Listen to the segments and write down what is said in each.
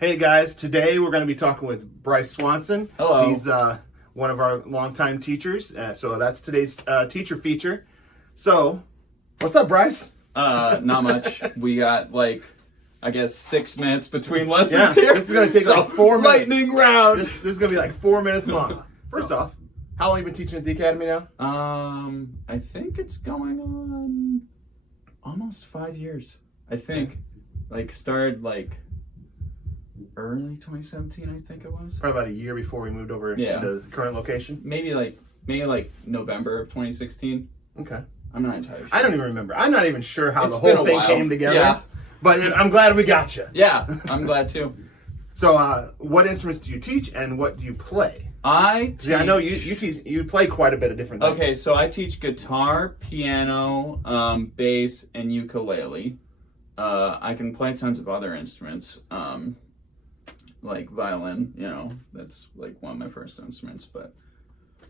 Hey guys, today we're going to be talking with Bryce Swanson. Hello. He's one of our longtime teachers, so that's today's teacher feature. So, what's up, Bryce? Not much. We got I guess 6 minutes between lessons here. This is going to take like 4 minutes. Lightning round. This is going to be like 4 minutes long. First off, how long have you been teaching at the academy now? I think it's going on almost 5 years. I think started early 2017, I think it was. Probably about a year before we moved over into the current location. Maybe November of 2016. Okay. I'm not entirely sure. I don't even remember. I'm not even sure how It's the been whole a thing while. came together. Yeah. But I'm glad we got you. Yeah, I'm glad too. So, what instruments do you teach and what do you play? I know you play quite a bit of different things. Okay, so I teach guitar, piano, bass, and ukulele. I can play tons of other instruments, like violin. That's one of my first instruments. But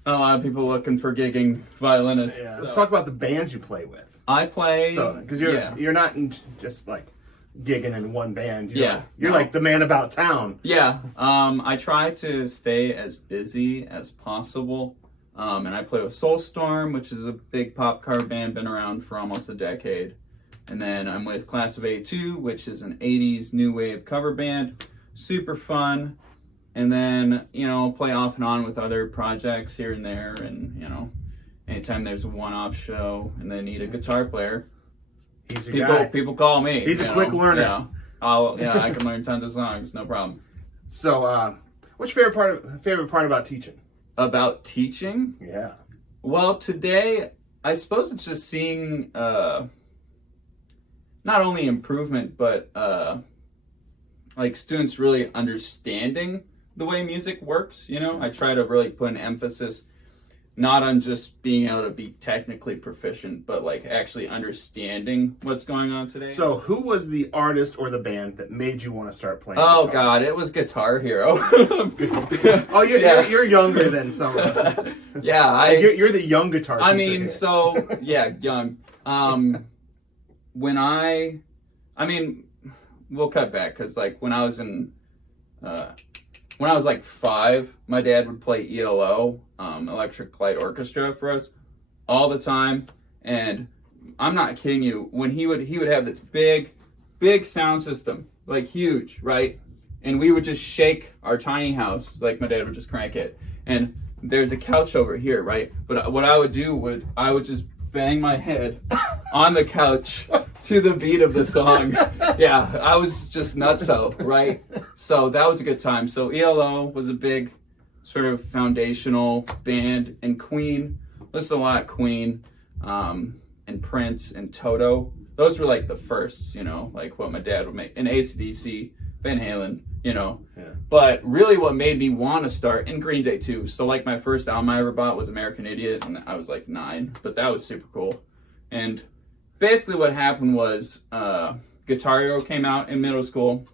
a lot of people looking for gigging violinists. Yeah. Let's talk about the bands you play with. I play because you're not just gigging in one band. You're no. like the man about town. Yeah. I try to stay as busy as possible. And I play with Soulstorm, which is a big pop cover band, been around for almost a decade. And then I'm with Class of A2, which is an 80s new wave cover band. Super fun. And then, play off and on with other projects here and there. And, anytime there's a one-off show and they need a guitar player, people call me. He's a quick learner. Yeah, I can learn tons of songs, no problem. So, what's your favorite part about teaching? About teaching? Yeah. Well, today, I suppose it's just seeing not only improvement, but students really understanding the way music works. I try to really put an emphasis not on just being able to be technically proficient, but actually understanding what's going on today. So who was the artist or the band that made you want to start playing guitar? God, it was Guitar Hero. Oh, you're younger than some of them. Yeah, you're the young guitar teacher. Young. We'll cut back because when I was 5, my dad would play ELO, Electric Light Orchestra, for us all the time. And I'm not kidding you, when he would have this big sound system, huge, right? And we would just shake our tiny house, my dad would just crank it. And there's a couch over here, right? But what I would do I would just bang my head on the couch to the beat of the song. Yeah, I was just nutso, right? So that was a good time. So ELO was a big sort of foundational band, and Queen, listened to a lot of Queen, and Prince and Toto. Those were the firsts, what my dad would make. And AC/DC, Van Halen, Yeah. But really what made me want to start, and Green Day too. So my first album I ever bought was American Idiot, and I was 9, but that was super cool. And basically what happened was Guitar Hero came out in middle school.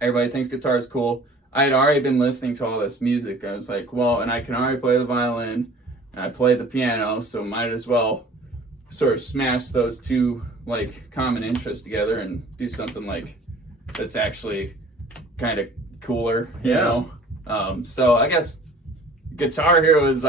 Everybody thinks guitar is cool. I had already been listening to all this music. I was and I can already play the violin, and I play the piano, so might as well sort of smash those two common interests together and do something that's actually kind of cooler, you know? So I guess Guitar Hero is,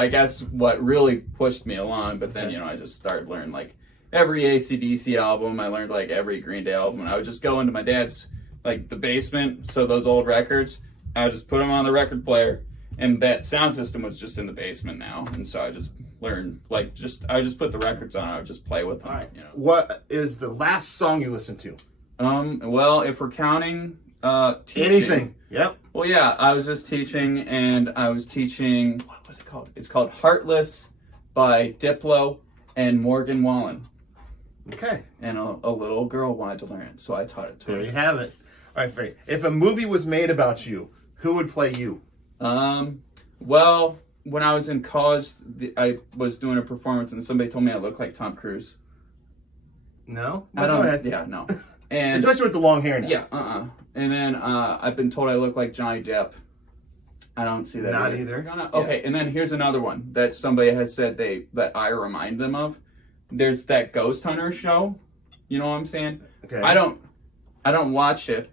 what really pushed me along. But then, I just started learning, every AC/DC album. I learned, every Green Day album. And I would just go into my dad's, the basement. So those old records, I would just put them on the record player. And that sound system was just in the basement now. And so I just learned, I would just put the records on. I would just play with them, What is the last song you listened to? Well, if we're counting teaching. Anything. Yep. Well, yeah, I was just teaching, and I was teaching, what was it called? It's called Heartless by Diplo and Morgan Wallen. Okay. And a little girl wanted to learn it, so I taught it to her. There you have it. All right, great. If a movie was made about you, who would play you? Well, when I was in college, I was doing a performance, and somebody told me I looked like Tom Cruise. No? I don't. Go ahead. Yeah, no. And especially with the long hair now. Yeah, And then I've been told I look like Johnny Depp. I don't see that Not either. Okay, and then here's another one that somebody has said that I remind them of. There's that Ghost Hunter show. You know what I'm saying? Okay. I don't watch it,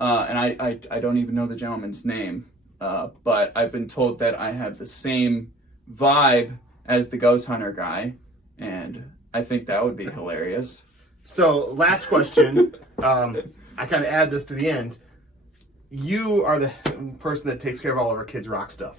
and I don't even know the gentleman's name, but I've been told that I have the same vibe as the ghost hunter guy, and I think that would be hilarious. So, last question. I kind of add this to the end. You are the person that takes care of all of our KidzRock stuff.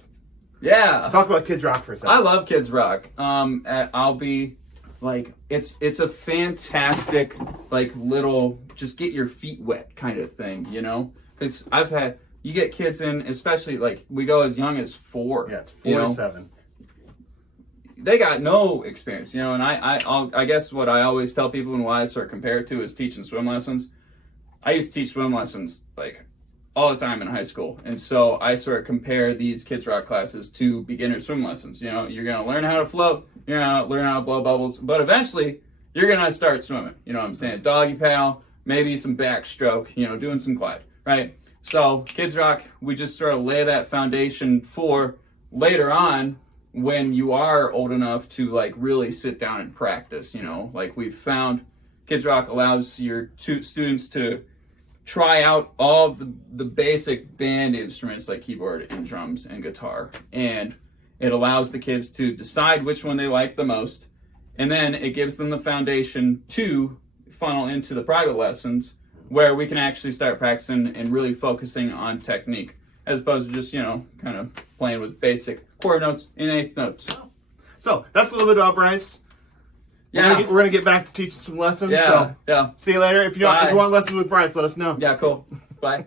Yeah. Talk about KidzRock for a second. I love KidzRock. I'll be like, it's a fantastic, like, little, just get your feet wet kind of thing, you know? Because you get kids in, especially, like, we go as young as 4. Yeah, it's 4 to 7. They got no experience, you know, and I guess what I always tell people and why I sort of compare it to is teaching swim lessons. I used to teach swim lessons, like, all the time in high school. And so I sort of compare these KidzRock classes to beginner swim lessons. You know, you're going to learn how to float, you're going to learn how to blow bubbles, but eventually you're going to start swimming. You know what I'm saying? Doggy paddle, maybe some backstroke, you know, doing some glide, right? So KidzRock, we just sort of lay that foundation for later on when you are old enough to, like, really sit down and practice, you know. Like, we've found KidzRock allows your students to try out all the basic band instruments like keyboard and drums and guitar. And it allows the kids to decide which one they like the most. And then it gives them the foundation to funnel into the private lessons where we can actually start practicing and really focusing on technique as opposed to just, you know, kind of playing with basic quarter notes and eighth notes. So that's a little bit about Bryce. Yeah. We're gonna get back to teaching some lessons. Yeah. So Yeah. see you later. If you want lessons with Bryce, let us know. Yeah, cool. Bye.